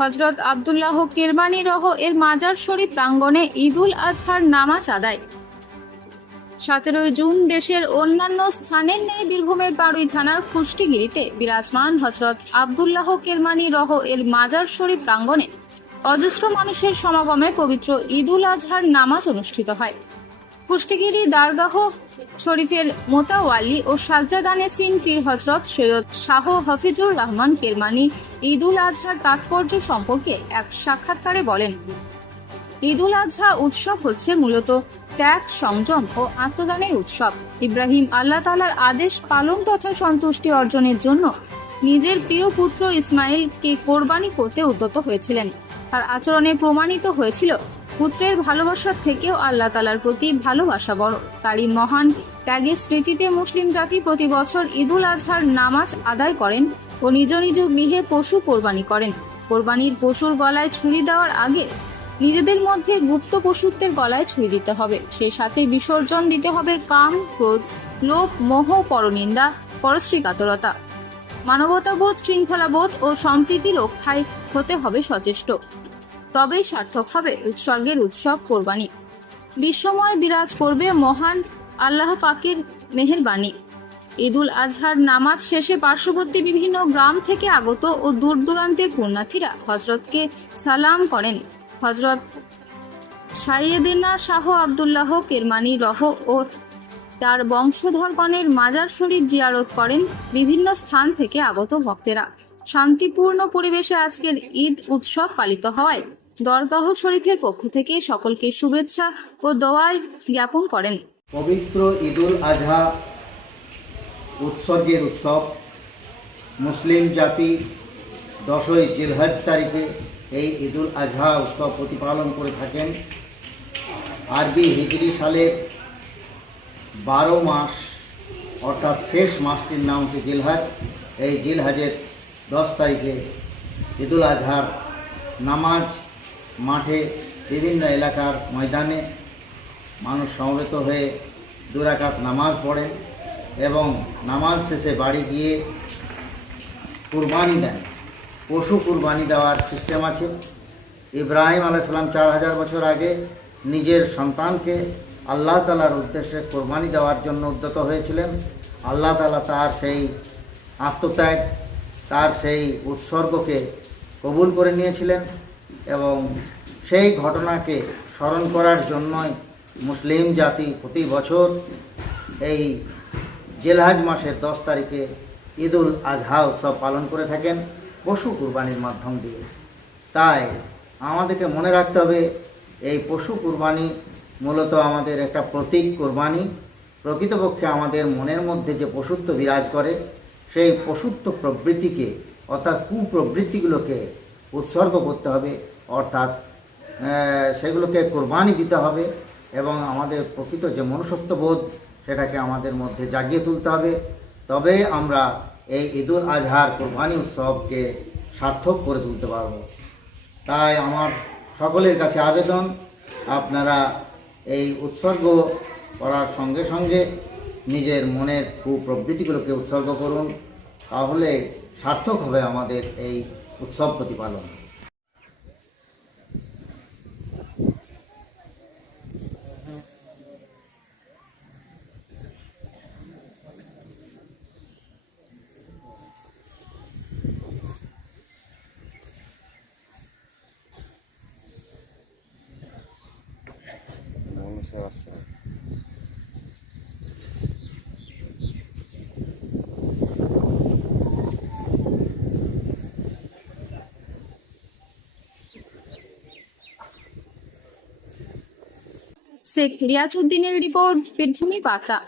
হযরত আব্দুল্লাহ কেরবানি রহ এর মাজার শরীফ প্রাঙ্গণে ঈদুল আজহার নামাজ আদায়। 17 জুন দেশের অন্যান্য স্থানের ন্যায় বীরভূমের বারুই থানার কুষ্টিগিরিতে বিরাজমান হযরত আব্দুল্লাহ কেরমানি রহ এর মাজার শরীফ প্রাঙ্গণে অজস্র মানুষের সমাগমে পবিত্র ঈদুল আজহার নামাজ অনুষ্ঠিত হয়। কুষ্টিগিরি দারগাহ শরীফের মোতাওয়ালি ও সাজ্জাদানে সিন পীর হযরত সৈয়দ শাহ হাফিজুর রহমান কেরমানি ঈদুল আজহার তাৎপর্য সম্পর্কে এক সাক্ষাৎকারে বলেন, ঈদুল আজহা উৎসব হচ্ছে মূলত ত্যাগ, সংযম ও আত্মদানের উৎসব। ইব্রাহিম আল্লাহ তাআলার আদেশ পালন তথা সন্তুষ্টি অর্জনের জন্য নিজের প্রিয় পুত্র ইসমাইলকে কোরবানি করতে উদ্যত হয়েছিলেন। তার আচরণে প্রমাণিত হয়েছিল পুত্রের ভালোবাসার থেকেও আল্লাহ তাআলার প্রতি ভালোবাসা বড়। তারই মহান ত্যাগের স্মৃতিতে মুসলিম জাতি প্রতি বছর ঈদুল আজহার নামাজ আদায় করেন ও নিজ নিজ গৃহে পশু কোরবানি করেন। কোরবানির পশুর গলায় ছুরি দেওয়ার আগে নিজেদের মধ্যে গুপ্ত পশুত্বের গলায় ছুরি দিতে হবে। সেই সাথে বিসর্জন দিতে হবে কাম, ক্রোধ, লোভ, মোহ, পরনিন্দা, পরশ্রীকাতরতা। মানবতাবোধ, শৃঙ্খলাবোধ ও সম্প্রীতি রক্ষায় হতে হবে সচেষ্ট। তবেই সার্থক হবে উৎসর্গের উৎসব কোরবানি। বিশ্বময় বিরাজ করবে মহান আল্লাহ পাকের মেহেরবানি। ঈদুল আজহার নামাজ শেষে পার্শ্ববর্তী বিভিন্ন গ্রাম থেকে আগত ও দূর দূরান্তের পুণ্যার্থীরা হযরতকে সালাম করেন। হযরত সাইয়েদেনা শাহ আব্দুল্লাহ কেরমানি রহ ও তার বংশধরগণের মাজার শরীফ জিয়ারত করেন বিভিন্ন স্থান থেকে আগত ভক্তেরা। শান্তিপূর্ণ পরিবেশে আজকের ঈদ উৎসব পালিত হওয়ায় দরগাহ শরীফের পক্ষ থেকে সকলকে শুভেচ্ছা ও দোয়াই জ্ঞাপন করেন। পবিত্র ঈদুল আজহা উৎসর্গের উৎসব। মুসলিম জাতি 10ই জিলহজ তারিখে এই ঈদুল আজহা উৎসব প্রতিপালন করে থাকেন। আরবি হিজরি সালের 12 মাস অর্থাৎ শেষ মাসটির নাম হচ্ছে জিলহজ। এই জিলহজের 10 তারিখে ঈদুল আজহার নামাজ মাঠে বিভিন্ন এলাকার ময়দানে মানুষ সমবেত হয়ে 2 রাকাত নামাজ পড়েন এবং নামাজ শেষে বাড়ি গিয়ে কুরবানি দেন। পশু কুরবানি দেওয়ার সিস্টেম আছে। ইব্রাহিম আলাইহিস সালাম 4000 বছর আগে নিজের সন্তানকে আল্লাহ তাআলার উদ্দেশ্যে কোরবানি দেওয়ার জন্য উদ্যত হয়েছিলেন। আল্লাহ তাআলা তার সেই আত্মত্যাগ, তার সেই উৎসর্গকে কবুল করে নিয়েছিলেন এবং সেই ঘটনাকে স্মরণ করার জন্যই মুসলিম জাতি প্রতি বছর এই জিলহজ মাসের 10 তারিখে ঈদুল আজহা উৎসব পালন করে থাকেন পশু কুরবানির মাধ্যম দিয়ে। তাই আমাদেরকে মনে রাখতে হবে এই পশু কুরবানি মূলত আমাদের একটা প্রতীক কুরবানি। প্রকৃতপক্ষে আমাদের মনের মধ্যে যে পশুত্ব বিরাজ করে সেই পশুত্ব প্রবৃত্তিকে অর্থাৎ কুপ্রবৃত্তিগুলোকে উৎসর্গ করতে হবে, অর্থাৎ সেগুলোকে কোরবানি দিতে হবে এবং আমাদের প্রকৃত যে মনুষ্যত্ববোধ সেটাকে আমাদের মধ্যে জাগিয়ে তুলতে হবে। তবে আমরা এই ঈদুল আজহার কোরবানি উৎসবকে সার্থক করে তুলতে পারব। তাই আমার সকলের কাছে আবেদন, আপনারা এই উৎসর্গ করার সঙ্গে সঙ্গে নিজের মনের কুপ্রবৃত্তিগুলোকে উৎসর্গ করুন, তাহলে সার্থক হবে আমাদের এই উৎসব প্রতিপালন। শেখ রিয়াজউদ্দিনের রিপোর্ট, বীরভূমি বার্তা।